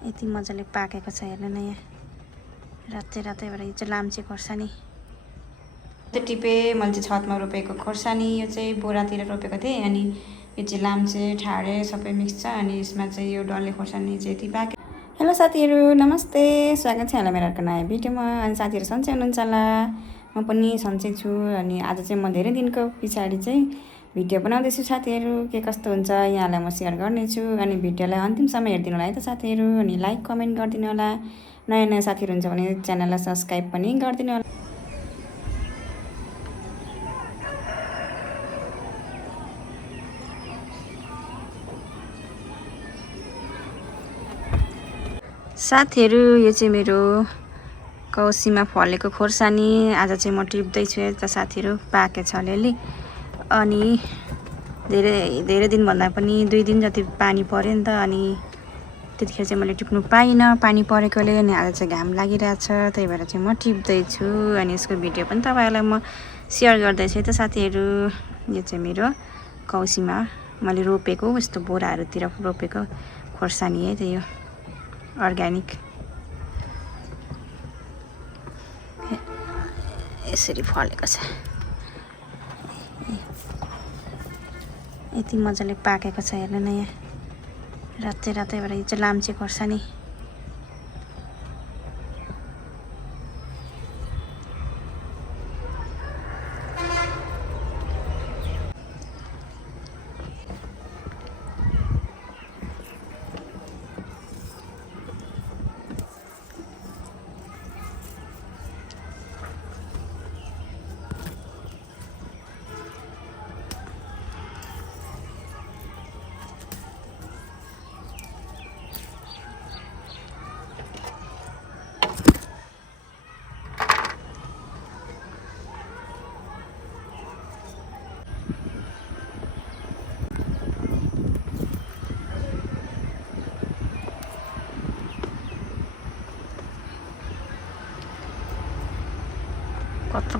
यति मजाले पाकेको छ हेर्नु न यहाँ रातै रातैबाट। यो चाहिँ लाम्चे खोर्सानी त्यो टिपे मैले चाहिँ छतमा रोपेको खोर्सानी। यो चाहिँ बोरातिर रोपेको थिएँ अनि यो चाहिँ लाम्चे ठाडे सबै मिक्स छ अनि यसमा चाहिँ यो डल्ले खोर्सानी चाहिँ यति पाक्यो। हेलो साथीहरू नमस्ते, स्वागत छ होला मेरो अर्को नयाँ भिडियोमा। अनि साथीहरू सन्चै हुनुहुन्छ होला, म पनि सन्चै छु। अनि आज चाहिँ म धेरै दिनको पछाडि चाहिँ भिडियो बनाउँदैछु साथीहरू। के कस्तो हुन्छ यहाँलाई म सेयर गर्नेछु अनि भिडियोलाई अन्तिमसम्म हेरिदिनु होला है त साथीहरू। अनि लाइक कमेन्ट गरिदिनु होला, नयाँ नयाँ साथीहरू हुन्छ भने च्यानललाई सब्सक्राइब पनि गरिदिनु होला। साथीहरू यो चाहिँ मेरो कौसीमा फलेको खोर्सानी आज चाहिँ म टिप्दैछु यता साथीहरू। पाकेछ अलिअलि अनि धेरै दिनभन्दा पनि 2 दिन जति पानी पर्यो नि त। अनि त्यतिखेर चाहिँ मैले टिप्नु पाइनँ पानी परेकोले। अनि आज चाहिँ घाम लागिरहेछ, त्यही भएर चाहिँ म टिप्दैछु अनि यसको भिडियो पनि तपाईँहरूलाई म सेयर गर्दैछु है त साथीहरू। यो चाहिँ मेरो कौसीमा मैले रोपेको यस्तो बोराहरूतिर रोपेको खोर्सानी है त, यो अर्ग्यानिक यसरी फलेको छ। यति मजाले पाकेको छ हेर्नु न यहाँ रातै रातैबाट। यो चाहिँ लाम्चे खोर्सानी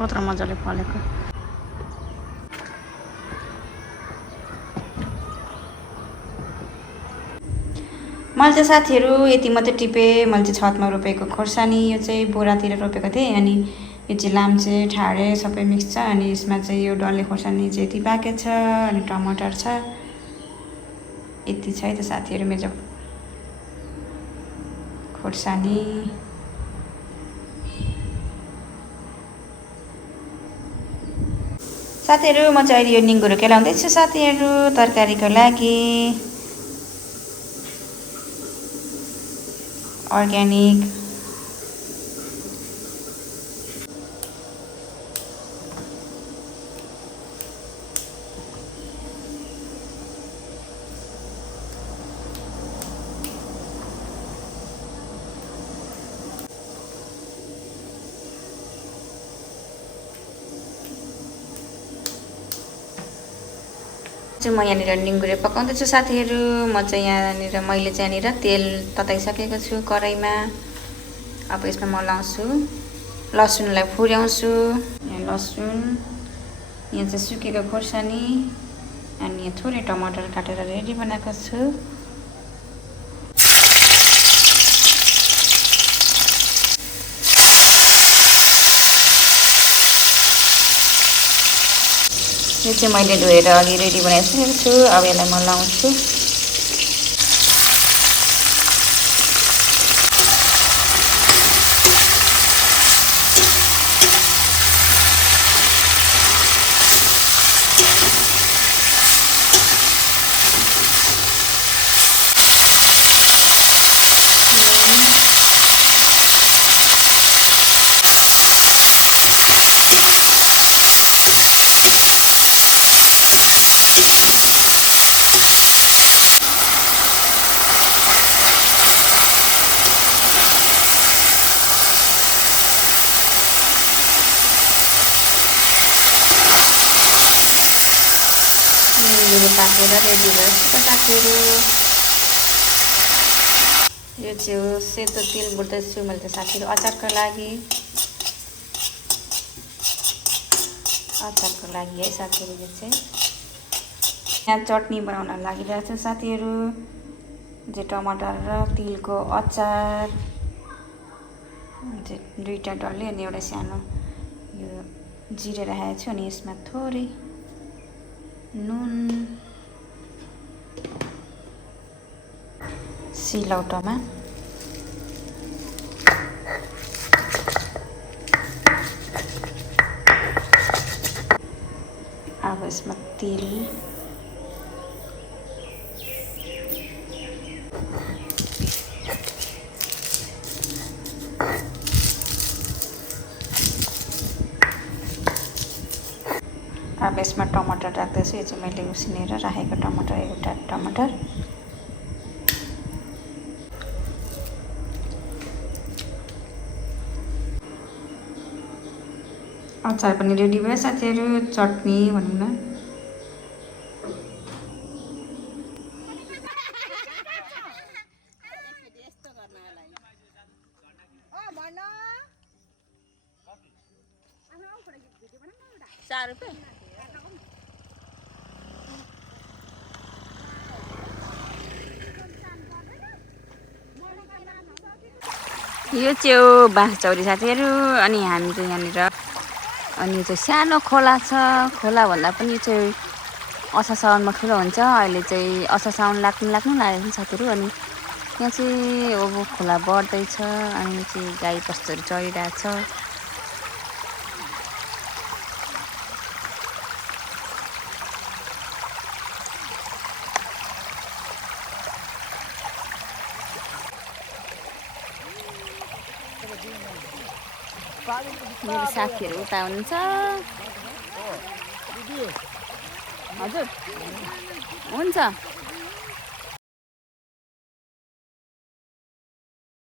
कत्रो मजाले फलेको। मैले चाहिँ साथीहरू यति मात्रै टिपेँ। मैले चाहिँ छतमा रोपेको खोर्सानी, यो चाहिँ बोरातिर रोपेको थिएँ अनि यो चाहिँ लाम्चे ठाडे सबै मिक्स छ। अनि यसमा चाहिँ यो डल्ले खोर्सानी चाहिँ यति पाकेछ अनि टमाटर छ, यति छ है त साथीहरू मेरो खोर्सानी। साथीहरू म चाहिँ अहिले यो निङ्गुरो केलाउँदैछु साथीहरू तरकारीको लागि। अर्ग्यानिक चाहिँ म यहाँनिर निङ्गुरे पकाउँदैछु साथीहरू। म चाहिँ यहाँनिर मैले चाहिँ यहाँनिर तेल तताइसकेको छु कराईमा। अब यसमा म लाउँछु लसुनलाई फुर्याउँछु। यहाँ लसुन, यहाँ चाहिँ सुकेको खोर्सानी अनि यहाँ थोरै टमाटर काटेर रेडी बनाएको छु। यो चाहिँ मैले धोएर अघि रेडी बनाइसकेको छु। अब यसलाई म लाउँछु। पाकेर रेडी भएछ साथीहरू। यो चाहिँ हो सेतो तिल बुट्दैछु मैले त साथीहरू अचारको लागि। अचारको लागि है साथीहरू। यो चाहिँ यहाँ चटनी बनाउन लागिरहेको छ साथीहरू। जे टमाटर र तिलको अचार, दुईवटा डल्ले अनि एउटा सानो यो जिरा राखेको छु। अनि यसमा थोरै नुन, सिलौटोमा अब यसमा तिल, अब यसमा टमाटर राख्दैछु। यो चाहिँ मैले उसिनेर राखेको टमाटर, एउटा टमाटर। अचार पनि रेडी भयो साथीहरू, चटनी भनौँ न। यो चाहिँ हो बाँसचौरी साथीहरू। अनि हामी चाहिँ यहाँनिर, अनि यो चाहिँ सानो खोला छ। खोला भन्दा पनि यो चाहिँ असार साउनमा ठुलो हुन्छ। अहिले चाहिँ असार साउन लाग्नु लागेको छ साथीहरू। अनि यहाँ चाहिँ अब खोला बढ्दैछ। अनि चाहिँ गाई बस्तुहरू चरिरहेको छ। मेरो साथीहरू उता हुनुहुन्छ। हजुर हुन्छ।